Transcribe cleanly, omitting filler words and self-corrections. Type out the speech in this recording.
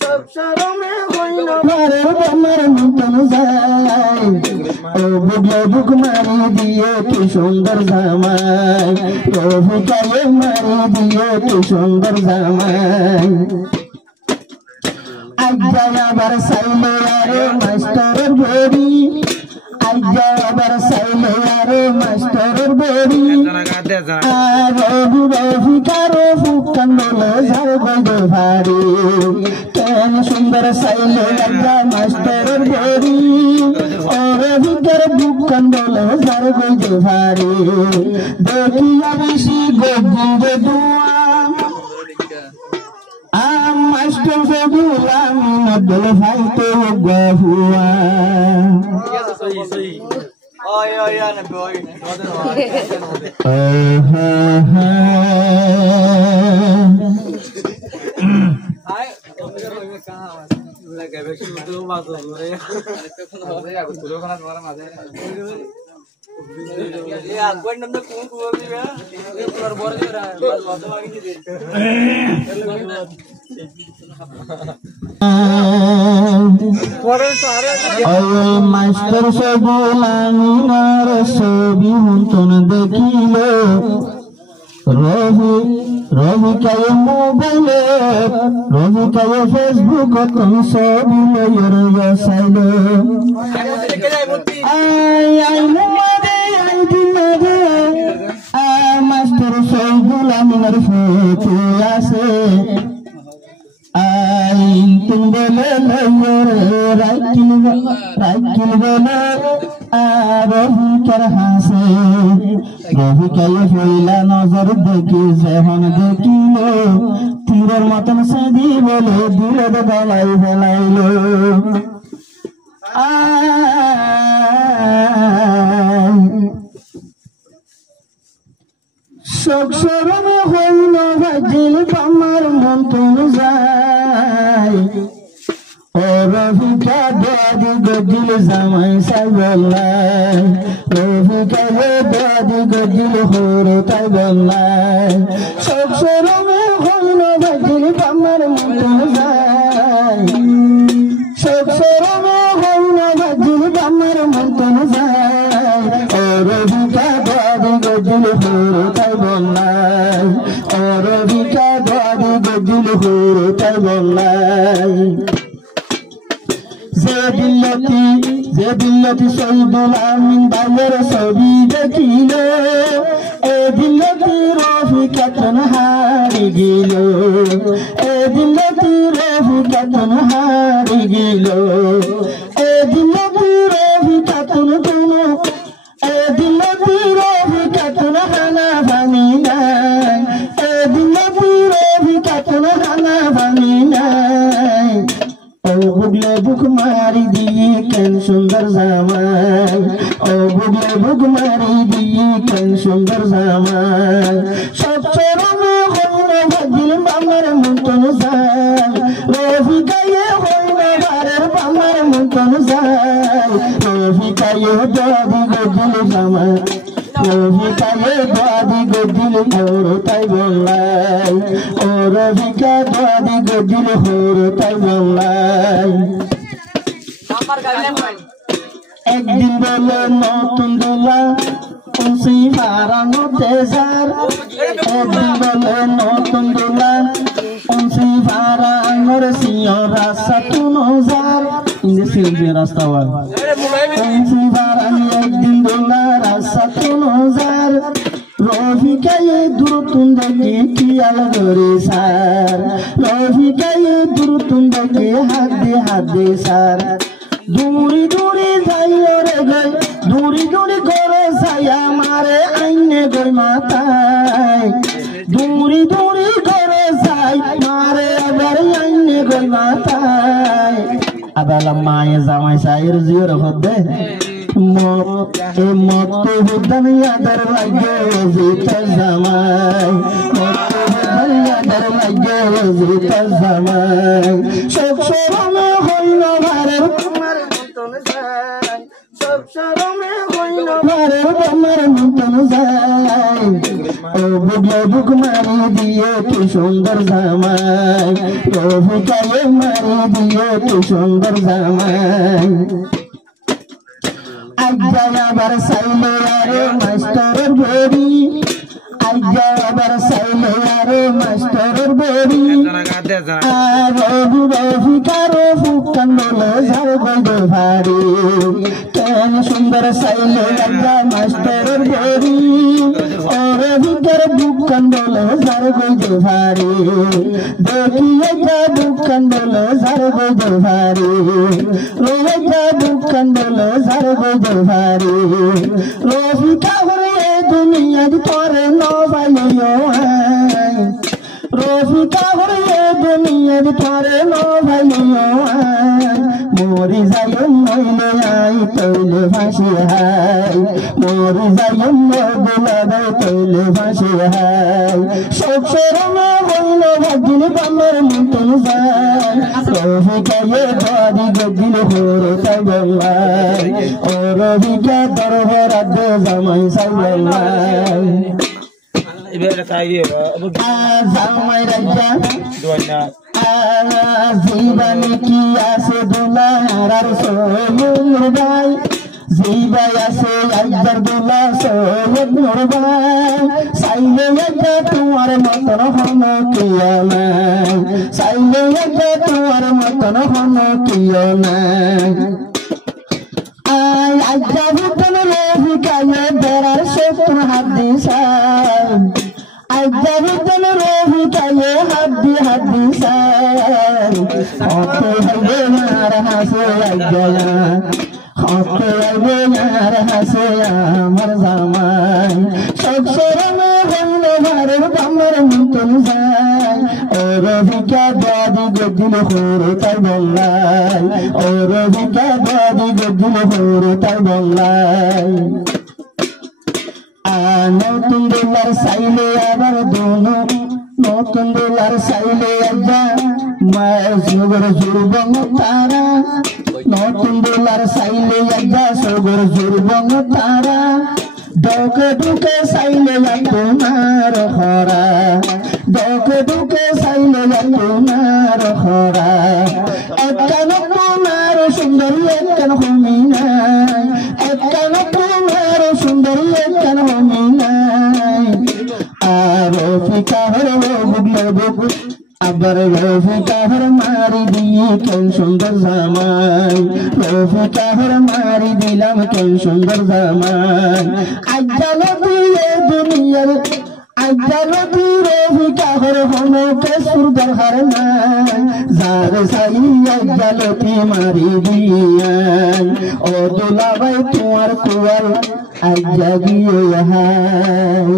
সব শরমে হইল ঘরের বামার মতন যায় ও বুগলে বুক মারি দিয়ে কি সুন্দর জামাই প্রভু কালে মারি দিয়ে কি সুন্দর জামাই আজ্ঞা আবার সাইলে আরে মাস্টারের বড়ি আজ্ঞা আবার সাইলে আরে মাস্টারের বড়ি রবি রবি কারো ফুকান্দলে ঝাড় বইদে ভারি কেন সুন্দর সাইলে আজ্ঞা মাস্টারের বড়ি ও রবি কারো ফুকান্দলে ঝাড় বইদে ভারি দেখিয়া বেশি গোবিন্দে দুয়া মাস্টার বেগুলাম নদল ভাইতে গহুয়া ओए ओए यार ने बोई हाय कहां लगे बेशु तो बात हो रे यार तुलो खाना तुम्हारा माथे ये आगवन नंबर कौन बोल रही है ये पर बोल रहा है बस बात मांगी थी মাস্টার সবুলামিনার ছবি মতন দেখিলে রবি রবি কায়ে মোবাইলে রবি কায়ে ফেসবুক কোন ছবি লয়ের বসাইলে আই মোবাইলে আই দিনে মাস্টার সবুলামিনার ফটো আছে तुम बोले राइकिल बोले रवि कर हासे रवि का ये फैला नजर देखी जहन देखिलो तीर मतन से दी बोले दिल दलाई फैलाइलो शोक शरम हইল ভাজিল আমার মন তুন যায় ও রবিকা দাদি গজিল জামাই সাইবল্লাই রবিকা দাদি গজিল হরে তাইবল্লাই শোক শরম হইল ভাজিল আমার মন তুন যায় শোক শরম হইল ভাজিল আমার মন তুন যায় ও রবিকা দাদি গজিল হরে তাইবল্লাই ও রবিকা দাদি গজিল হরে তাইবল্লাই যে বিল্লতি শহীদুল আমিন বাংলার ছবি দেখিল এ বিল্লতি রফিকাতন হারি গেল এ বিল্লতি রফিকাতন হারি গেল এ বিল্লতি রফিকাতন কোন এ বিল্লতি রফিকাতন হানা ভানি নাই এ বিল্লতি রফিকাতন হানা ভানি নাই ও বুগলে বুক মারি দিয়ে কেন সুন্দর জামাই ও বুগলে বুক মারি দিয়ে কেন সুন্দর জামাই সব চরমে হইল ভাজিল আমার মতন যায় রফিকায়ে হইল ঘরের আমার মতন যায় রফিকায়ে দাদি গজিল জামাই রফিকায়ে দাদি গজিল হরে তাই বললাই ও রফিকা দাদি গজিল হরে তাই বললাই একদিন বলে নতুন দোলা উনসি হারানো তেজার একদিন বলে নতুন দোলা উনসি হারানোর সিও রাস্তা তুনজার ইংলিশ রাস্তা ওয়াল উনসি হারানি একদিন দোলা রাস্তা তুনজার রফিকায়ে দুরতুন দেখে কিয়াল ধরে সার রফিকায়ে দুরতুন দেখে হাত দে সার দূরি দূরি যাই রে গই দূরি দূরি করে ছায়া মারে আইনে গই মাথায় দূরি দূরি করে যাই মারে আবার আইনে গই মাথায় আদালা মায়ে জামাই সাইর জিওর হদে মত হুদানিয়া দর লাগে জিতা জামাই মত হুদানিয়া দর লাগে জিতা জামাই সব শরমে হইল ঘরের আমার মতন যায় সব শরমে হইল হইল ঘরের বোমার মতন যায় ও বুগলে বুক মারি দিয়ে কি সুন্দর জামাই রফিকায়ে মারি দিয়ে কি সুন্দর জামাই আজ্জা আবার সাইলে আরে মাস্টারের বড়ি আজ্জা আবার সাইলে আরে মাস্টারের বড়ি আর রফিকারে ফুকান্দলে ঝাড় বইদে ভারি কেন সুন্দর সাইলে আজ্জা মাস্টারের বড়ি ও রফিকার ফুকান্দলে ঝাড় বইদে ভারি দেখি আজ্জা ফুকান্দলে ঝাড় বইদে ভারি রোজা ফুকান্দলে ঝাড় বইদে ভারি রফিকা হরে দুনিয়া তোরে নবাইও রফিকা হরে দুনিয়া তোরে নবাইও মোরি যাইম নইলে আই তৈলে ভাসি হাই মোরি যাইম গোলাবে তৈলে ভাসি হাই শোক শরমে বইল ভাগিল বামের মতন যায় রফিকায়ে বাড়ি গদিল হরে তাই বললাই ও রফিকা দরবার আদে জামাই সাই বললাই জামাই রাজা জীবনে কি আছে দুলার সৈয়দ ভাই জীবাই আছে আইজার দুলা সৈয়দ ভাই সাইলে একটা তোমার মতন হন কিয়া নাই সাইলে একটা তোমার মতন হন কিয়া নাই আইজা ভুতন রফিকায়ে বেড়ার শেতন হাদিসাই আইজা ভুতন রফিকায়ে হাদিসাই হতে হইবে আর হাসে আইজা হতে হইবে আর হাসে আমার জামাই সব শরমে হইল ঘরের বামের মতন যায় ও রফিকা দাদি গদিল হরে তাই বললাই ও রফিকা দাদি গদিল হরে তাই বললাই নতুন দোলার সাইলে আবার দোনো নতুন দোলার সাইলে আজ্জা মায়ের সুগর জুরবং তারা নতুন দোলার সাইলে আজ্জা সুগর জুরবং তারা ডকে ডুকে সাইলে তোমার খরা ডকে ডুকে সাইলে তোমার খরা একখান তোমার সুন্দরী একখান হমি নাই একখান তোমার সুন্দরী একখান হমি নাই আর রফিকা হরে বুগলে বুক আবার রফিকা হর মারি দিয়ে কেন সুন্দর জামাই রফিকা হর মারি দিলাম কেন সুন্দর জামাই আজ্জাল দিয়ে দুনিয়ার আজ্জাল দিয়ে রফিকা হর হনো কে সুন্দর হার নাই যার সাই আজ্জাল মারি দিয়ে ও দুলাভাই তোমার কুয়ার আজ্জা গিয়ে হাই